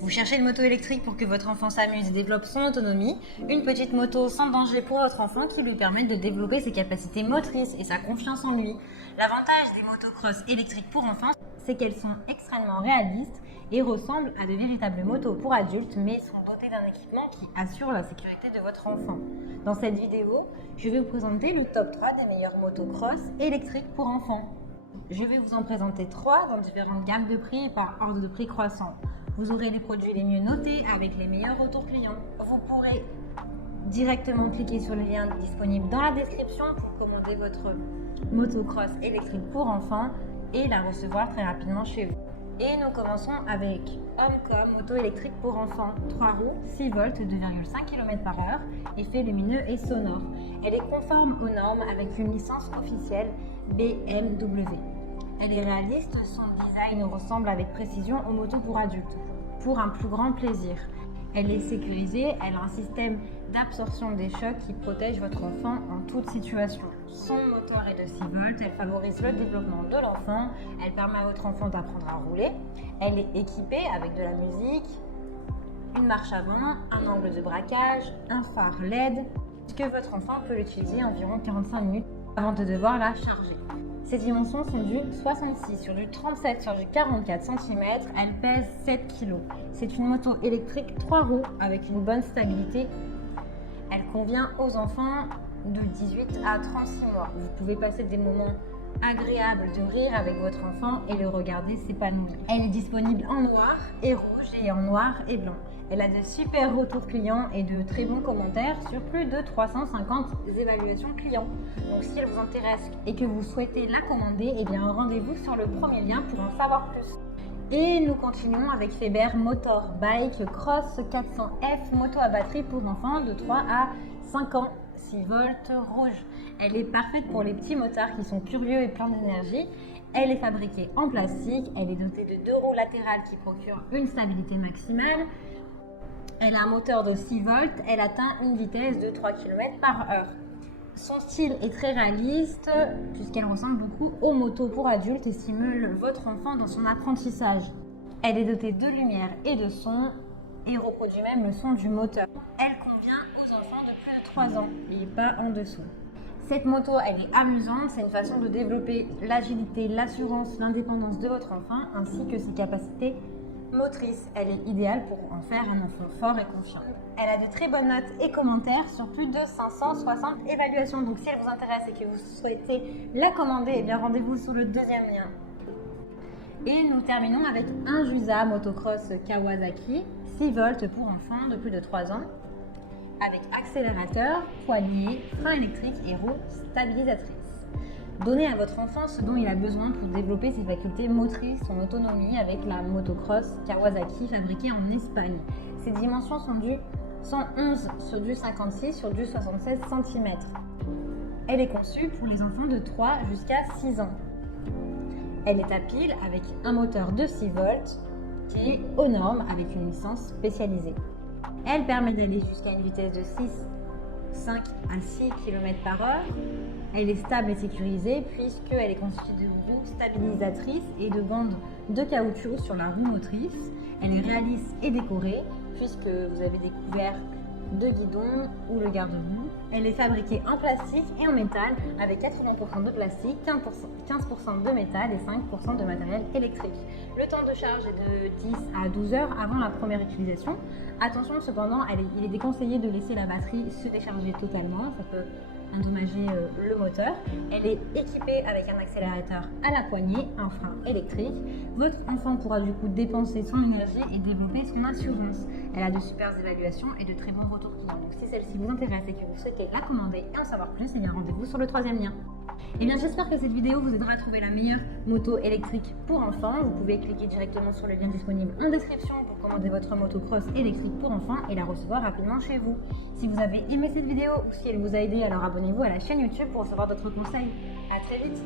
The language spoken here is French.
Vous cherchez une moto électrique pour que votre enfant s'amuse et développe son autonomie, une petite moto sans danger pour votre enfant qui lui permette de développer ses capacités motrices et sa confiance en lui. L'avantage des motocross électriques pour enfants, c'est qu'elles sont extrêmement réalistes et ressemblent à de véritables motos pour adultes, mais sont dotées d'un équipement qui assure la sécurité de votre enfant. Dans cette vidéo, je vais vous présenter le top 3 des meilleures motocross électriques pour enfants. Je vais vous en présenter 3 dans différentes gammes de prix et par ordre de prix croissant. Vous aurez les produits les mieux notés avec les meilleurs retours clients. Vous pourrez directement cliquer sur le lien disponible dans la description pour commander votre motocross électrique pour enfants et la recevoir très rapidement chez vous. Et nous commençons avec Homecom moto électrique pour enfants, 3 roues, 6 volts, 2,5 km/h, effet lumineux et sonore. Elle est conforme aux normes avec une licence officielle BMW. Elle est réaliste, son design ressemble avec précision aux motos pour adultes, pour un plus grand plaisir. Elle est sécurisée, elle a un système d'absorption des chocs qui protège votre enfant en toute situation. Son moteur est de 6 volts, elle favorise le développement de l'enfant, elle permet à votre enfant d'apprendre à rouler. Elle est équipée avec de la musique, une marche avant, un angle de braquage, un phare LED, que votre enfant peut l'utiliser environ 45 minutes avant de devoir la charger. Ses dimensions sont du 66 sur du 37 sur du 44 cm, elle pèse 7 kg. C'est une moto électrique 3 roues avec une bonne stabilité. Elle convient aux enfants de 18 à 36 mois. Vous pouvez passer des moments agréables de rire avec votre enfant et le regarder s'épanouir. Elle est disponible en noir et rouge et en noir et blanc. Elle a de super retours clients et de très bons commentaires sur plus de 350 évaluations clients. Donc si elle vous intéresse et que vous souhaitez la commander, eh bien rendez-vous sur le premier lien pour en savoir plus. Et nous continuons avec Feber Motorbike Cross 400F, moto à batterie pour enfants de 3 à 5 ans, 6 volts rouge. Elle est parfaite pour les petits motards qui sont curieux et pleins d'énergie. Elle est fabriquée en plastique, elle est dotée de 2 roues latérales qui procurent une stabilité maximale. Elle a un moteur de 6 volts, elle atteint une vitesse de 3 km/h. Son style est très réaliste puisqu'elle ressemble beaucoup aux motos pour adultes et stimule votre enfant dans son apprentissage. Elle est dotée de lumière et de son et reproduit même le son du moteur. Elle convient aux enfants de plus de 3 ans et pas en dessous. Cette moto, elle est amusante, c'est une façon de développer l'agilité, l'assurance, l'indépendance de votre enfant ainsi que ses capacités motrices. Elle est idéale pour en faire un enfant fort et confiant. Elle a de très bonnes notes et commentaires sur plus de 560 évaluations. Donc si elle vous intéresse et que vous souhaitez la commander, eh bien rendez-vous sur le deuxième lien. Et nous terminons avec un Jusa motocross Kawasaki 6 volts pour enfants de plus de 3 ans avec accélérateur, poignée, frein électrique et roues stabilisatrices. Donnez à votre enfant ce dont il a besoin pour développer ses facultés motrices, son autonomie avec la motocross Kawasaki fabriquée en Espagne. Ses dimensions sont du 111 sur du 56 sur du 76 cm. Elle est conçue pour les enfants de 3 jusqu'à 6 ans. Elle est à pile avec un moteur de 6 volts qui est aux normes avec une licence spécialisée. Elle permet d'aller jusqu'à une vitesse de 5 à 6 km/h. Elle est stable et sécurisée puisqu'elle est constituée de roues stabilisatrices et de bandes de caoutchouc sur la roue motrice. Elle est réaliste et décorée puisque vous avez des couverts de guidon ou le garde-boue. Elle est fabriquée en plastique et en métal avec 80% de plastique, 15% de métal et 5% de matériel électrique. Le temps de charge est de 10 à 12 heures avant la première utilisation. Attention cependant, il est déconseillé de laisser la batterie se décharger totalement, ça peut endommager le moteur. Elle est équipée avec un accélérateur à la poignée, un frein électrique. Votre enfant pourra du coup dépenser son énergie et développer son assurance. Elle a de super évaluations et de très bons retours clients. Donc si celle-ci vous intéresse et que vous souhaitez la commander et en savoir plus, eh bien rendez-vous sur le troisième lien. Et bien j'espère que cette vidéo vous aidera à trouver la meilleure moto électrique pour enfants. Vous pouvez cliquer directement sur le lien disponible en description pour commander votre motocross électrique pour enfants et la recevoir rapidement chez vous. Si vous avez aimé cette vidéo ou si elle vous a aidé, alors abonnez-vous à la chaîne YouTube pour recevoir d'autres conseils. À très vite!